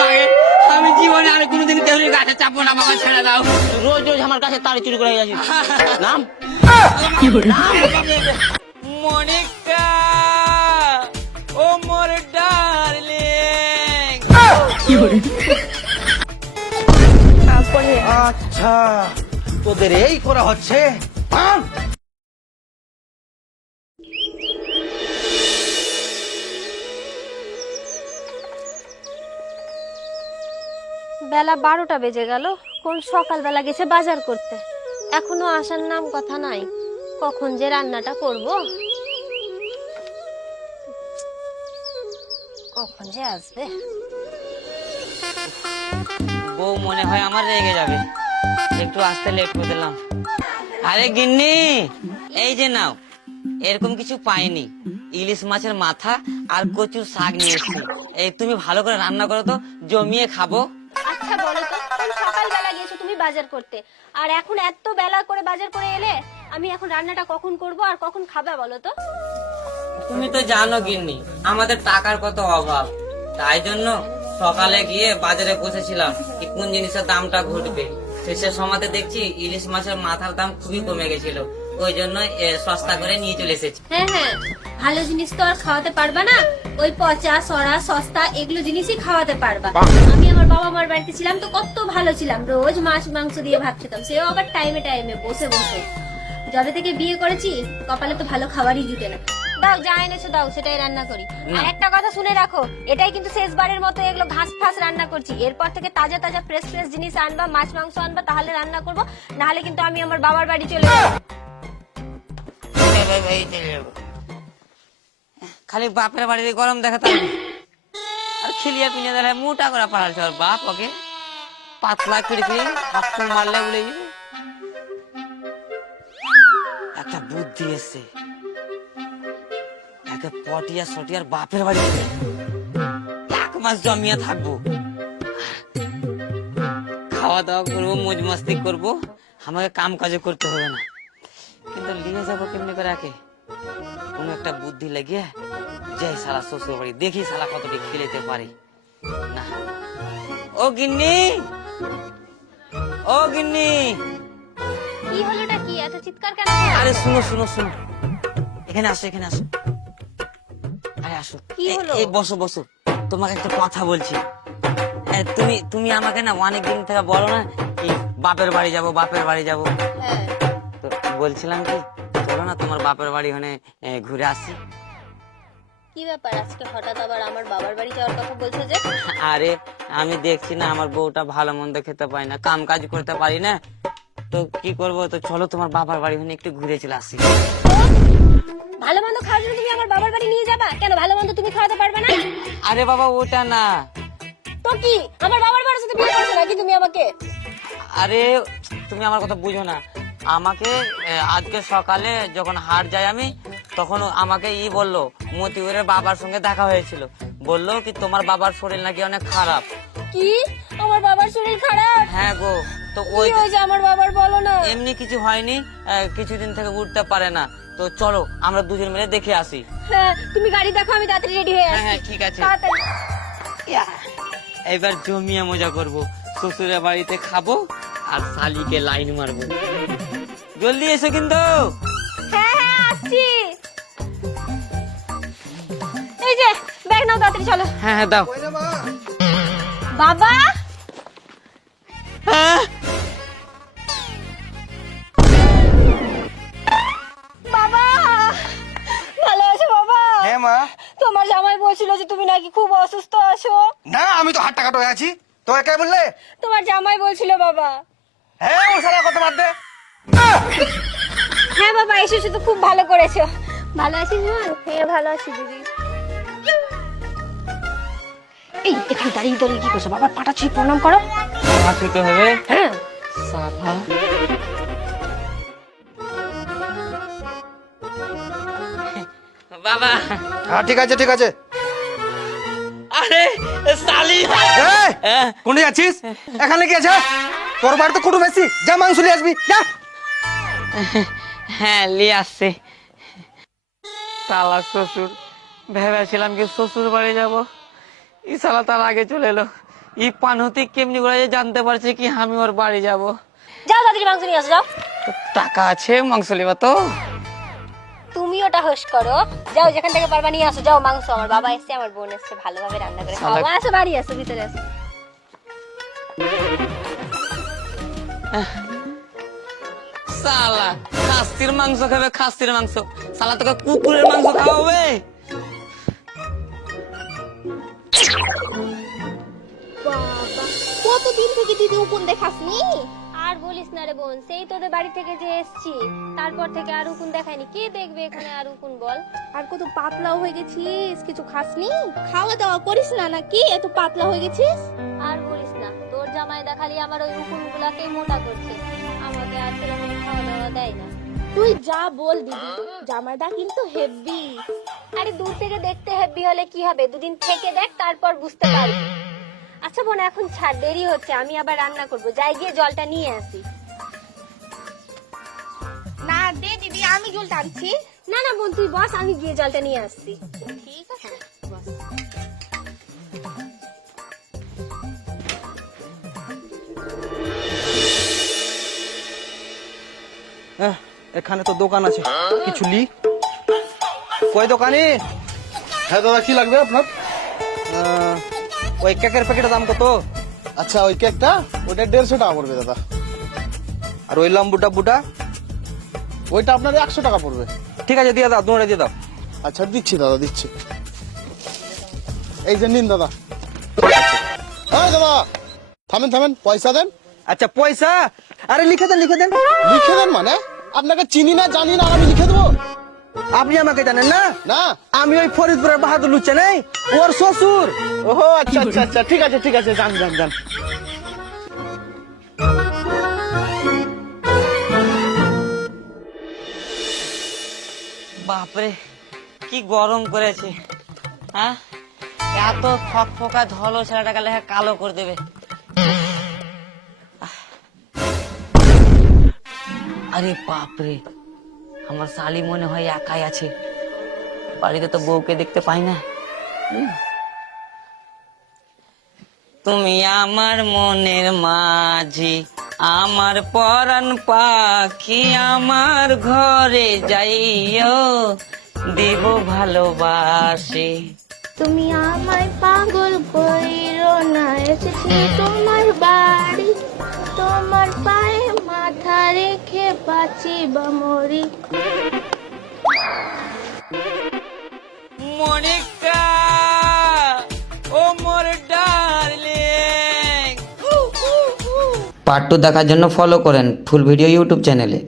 মাগে আমি জীবনে আর কোনোদিন কেউরি গাছে চাপবো না বাবা ছেড়ে দাও। রোজ রোজ আমার কাছে তাড়ি চুরি করে যাচ্ছিস। নাম? মনিকা ও মোর ডার্লিং। আচ্ছা তোদের এই করা হচ্ছে বেলা বারোটা বেজে গেল। কোন সকালবেলা গেছে বাজার করতে। এখনও আসার নাম কথা নাই। কখন যে রান্নাটা করব? কখন যে আসবে? বউ মনে হয় আমার রেগে যাবে। একটু আসতে লেট করে দিলাম। আরে গিন্নি, এই যে নাও। এরকম কিছু পাইনি। ইলিশ মাছের মাথা আর কচুর শাক নিয়ে এই তুমি ভালো করে রান্না করো তো, জমিয়ে খাব। আচ্ছা বলো তো। কোন সকালবেলা গেছো তুমি বাজার করতে। আর এখন এত বেলা করে বাজার করে এলে আমি এখন রান্নাটা কখন করব আর কখন খাবে বলো তো? তুমি তো জানো গিন্নি আমাদের টাকার কত অভাব। তাই জন্য সকালে গিয়ে বাজারে বসেছিলাম কি কোন জিনিসের দামটা ঘটবে। শেষের সময়তে দেখছি ইলিশ মাছের মাথার দাম খুবই কমে গেছিল। ওই জন্য সস্তা করে নিয়ে চলে এসেছি। হ্যাঁ হ্যাঁ। ভালো জিনিস তো আর খাওয়াতে পারবা না। ওই পচা সরা সস্তা এগুলো জিনিসই খাওয়াতে পারবা। আমি আমার বাবা মার বাড়িতে ছিলাম তো কত ভালো ছিলাম। রোজ মাছ মাংস দিয়ে ভাত খেতাম। সেও আবার টাইমে টাইমে বসে বসে। যবে থেকে বিয়ে করেছি কপালে তো ভালো খাবারই জুটে না। দাও যা এনেছো দাও সেটাই রান্না করি। আর একটা কথা শুনে রাখো এটাই কিন্তু শেষবারের মতো এগুলো ঘাস ফাস রান্না করছি। এরপর থেকে তাজা তাজা ফ্রেশ ফ্রেশ জিনিস আনবা মাছ মাংস আনবা তাহলে রান্না করব। নাহলে কিন্তু আমি আমার বাবার বাড়ি চলে যাব। খালি বাপের বাড়িতে গরম দেখাতাম। আর খেলিয়া পিনিয়া দিলে মোটা করে পাড়াচ্ছে ওর বাপ ওকে পাতলা করে করে হাত মারলে বলে একটা বুদ্ধি এসছে। একে পটিয়া সটিয়ার বাপের বাড়ি এক মাস জমিয়া থাকব। খাওয়া দাওয়া করব মজ মস্তি করব, আমাকে কাম কাজে করতে হবে না। কিন্তু নিয়ে যাব কেমনি করে একে? কোনো একটা বুদ্ধি লাগিয়ে যাই সালা শ্বশুর বাড়ি দেখি সালা কতটি খেলেতে পারি। না। ও গিন্নি! ও গিন্নি! কি হলোটা কি? এত চিৎকার কেন? আরে শুনো শুনো শুনো। এখানে আসো এখানে আসো। আরে আসো। কি হলো? এই বসো বসো। তোমাকে একটা কথা বলছি। তুমি তুমি আমাকে না অনেক দিন থেকে বলো না কি বাপের বাড়ি যাব বাপের বাড়ি যাব। হ্যাঁ। তো বলছিলাম কি চলো না তোমার বাপের বাড়ি ওখানে ঘুরে আসি। কি ব্যাপার? আজকে হঠাৎ আবার আমার বাবার বাড়ি যাওয়ার কথা বলছো যে? আরে আমি দেখছি না আমার বউটা ভালো মন্দ খেতে পারি না কাম কাজ করতে পারি না। তো কি করব? তো চলো তোমার বাবার বাড়ি ওখানে একটু ঘুরে চলে আসি। ভালো মন্দ খাওয়ার জন্য তুমি আমার বাবার বাড়ি নিয়ে যাবা? কেন ভালো মন্দ তুমি খাওয়াতে পারবে না? আরে বাবা ওটা না। তো কি? আমার বাবার বাড়ির সাথে বিয়ে করছ নাকি তুমি আমাকে? আরে তুমি আমার কথা বুঝো না। আমাকে আজকে সকালে যখন হাট যাই আমি তখন আমাকে ই বলল মতিউরের বাবার সঙ্গে দেখা হয়েছিল। বলল কি তোমার বাবার শরীর নাকি অনেক খারাপ? কি? আমার বাবার শরীর খারাপ? হ্যাঁ গো তো ওই হয়েছে আমার বাবার বলো না? এমনি কিছু হয়নি কিছুদিন থেকে উঠতে পারে না। তো চলো আমরা দুজন মিলে দেখে আসি। হ্যাঁ তুমি গাড়ি দেখো আমি তাড়াতাড়ি রেডি হয়ে হ্যাঁ হ্যাঁ ঠিক আছে। তাড়াতাড়ি। এবার জমিয়ে মজা করব। শ্বশুরের বাড়িতে খাব আর শালিকে লাইন মারবো। জলদি এসো কিন্তু। হ্যাঁ হ্যাঁ আসছি। এই যে ব্যাগ নাও তাড়াতাড়ি চলো। হ্যাঁ হ্যাঁ দাও। বাবা! হ্যাঁ? বাবা! ভালো আছো বাবা। হ্যাঁ মা। তোমার জামাই বলছিল যে তুমি নাকি খুব অসুস্থ আছো। না আমি তো হাট্টা কাটো আছি। তো কে বললে? তোমার জামাই বলছিল বাবা। হ্যাঁ ও সারা কথা বাদ দে। হ্যাঁ বাবা এসেছ তো খুব ভালো করেছ। ভালো আছিস মা? হ্যাঁ ভালো আছি দিদি। এই এখানে দাঁড়িয়ে দাঁড়িয়ে কি করছ? বাবার পাটা ছুঁয়ে প্রণাম করো। আমার ছুতে হবে? হ্যাঁ। সাফা বাবা। হ্যাঁ ঠিক আছে ঠিক আছে। আরে হ্যাঁ কোনে যাচ্ছিস? এখানে কি আছে? তোর বাড়িতে কুটুম এসছি। যা মাংস নিয়ে আসবি। যা। হ্যাঁ নিয়ে আসছে। শালা শ্বশুর ভেবেছিলাম কি শ্বশুর বাড়ি যাব। ই সালা তার আগে চলে এলো। এই পানহতি কেমনি করে যে জানতে পারছে কি আমি ওর বাড়ি যাব। যাও তাড়াতাড়ি মাংস নিয়ে আসো যাও। টাকা আছে মাংস লিবা তো। তুমি ওটা হোস করো। যাও যেখান থেকে পারবা নিয়ে আসো। যাও মাংস আমার বাবা এসছে আমার বোন এসছে। ভালোভাবে রান্না করে খাওয়া আসো বাড়ি আসো ভিতরে আসো। সালা খাসির মাংস খাবে খাসির মাংস। সালা তোকে কুকুরের মাংস খাওয়াবে? কতদিন থেকে দিদি উকুন দেখাসনি? আর বলিস না রে বোন সেই তোদের বাড়ি থেকে যে এসছি তারপর থেকে আর উকুন দেখায়নি। কে দেখবে এখানে আর উকুন বল? আর কত পাতলাও হয়ে গেছিস কিছু খাসনি? খাওয়া দাওয়া করিস না নাকি? এত পাতলা হয়ে গেছিস? আর বলিস না তোর জামাই দেখালি আমার ওই উকুন গুলাকে মোটা করছে। না। তুই যা বল দিদি। জামাইটা কিন্তু হেভি আরে দূর থেকে দেখতে হেভি হলে কি হবে? দুদিন থেকে দেখ তারপর বুঝতে পারবি। আচ্ছা বোন এখন ছাড় দেরি হচ্ছে। আমি আবার রান্না করব। যাই গিয়ে জলটা নিয়ে আসি। না দে দিদি আমি জল টানছি না না বোন তুই বস আমি গিয়ে জলটা নিয়ে আসছি। ঠিক আছে। এখানে তো দোকান আছে। কিছু লি কই দোকানে? হ্যাঁ দাদা কি লাগবে আপনার? ওই কেকের প্যাকেটের দাম কত? আচ্ছা ওই কেকটা? ওইটা দেড়শো টাকা পড়বে দাদা। আর ওই লম্বুটা বুটা? ওইটা আপনার একশো টাকা পড়বে। ঠিক আছে দিয়ে দাও দুটো দিয়ে দাও। আচ্ছা দিচ্ছি দাদা দিচ্ছি। এই যে নিন দাদা। হ্যাঁ দাদা। থামেন থামেন পয়সা দেন। আচ্ছা পয়সা? আরে লিখে দেন লিখে দেন। লিখে দেন মানে? আপনাকে চিনি না জানি না আমি লিখে দেবো। আপনি আমাকে জানেন না? না। আমি ওই ফরিদপুরের বাহাদুর লুচ্ছে নেই ওর শ্বশুর। ওহো আচ্ছা আচ্ছা আচ্ছা ঠিক আছে ঠিক আছে যান যান যান। বাপরে কি গরম করেছে হ্যাঁ? এত ফক ফকা ধলো ছেলেটাকে লেখা কালো করে দেবে। আরে বাপরে আমার শালি মনে হয় একাই আছে। বাড়িতে তো বউকে দেখতে পাই না। তুমি আমার মনের মাঝি আমার পরাণ পাখি আমার ঘরে যাইও দেব ভালোবাসে। তুমি আমায় পাগল কইরো না এসেছি তোমার বাড়ি তোমার পায়ে মাথা রেখে বাঁচি বা মরি। মনিকা ও মোর ডার্লিং। পার্ট টু দেখার জন্য ফলো করেন ফুল ভিডিও ইউটিউব চ্যানেলে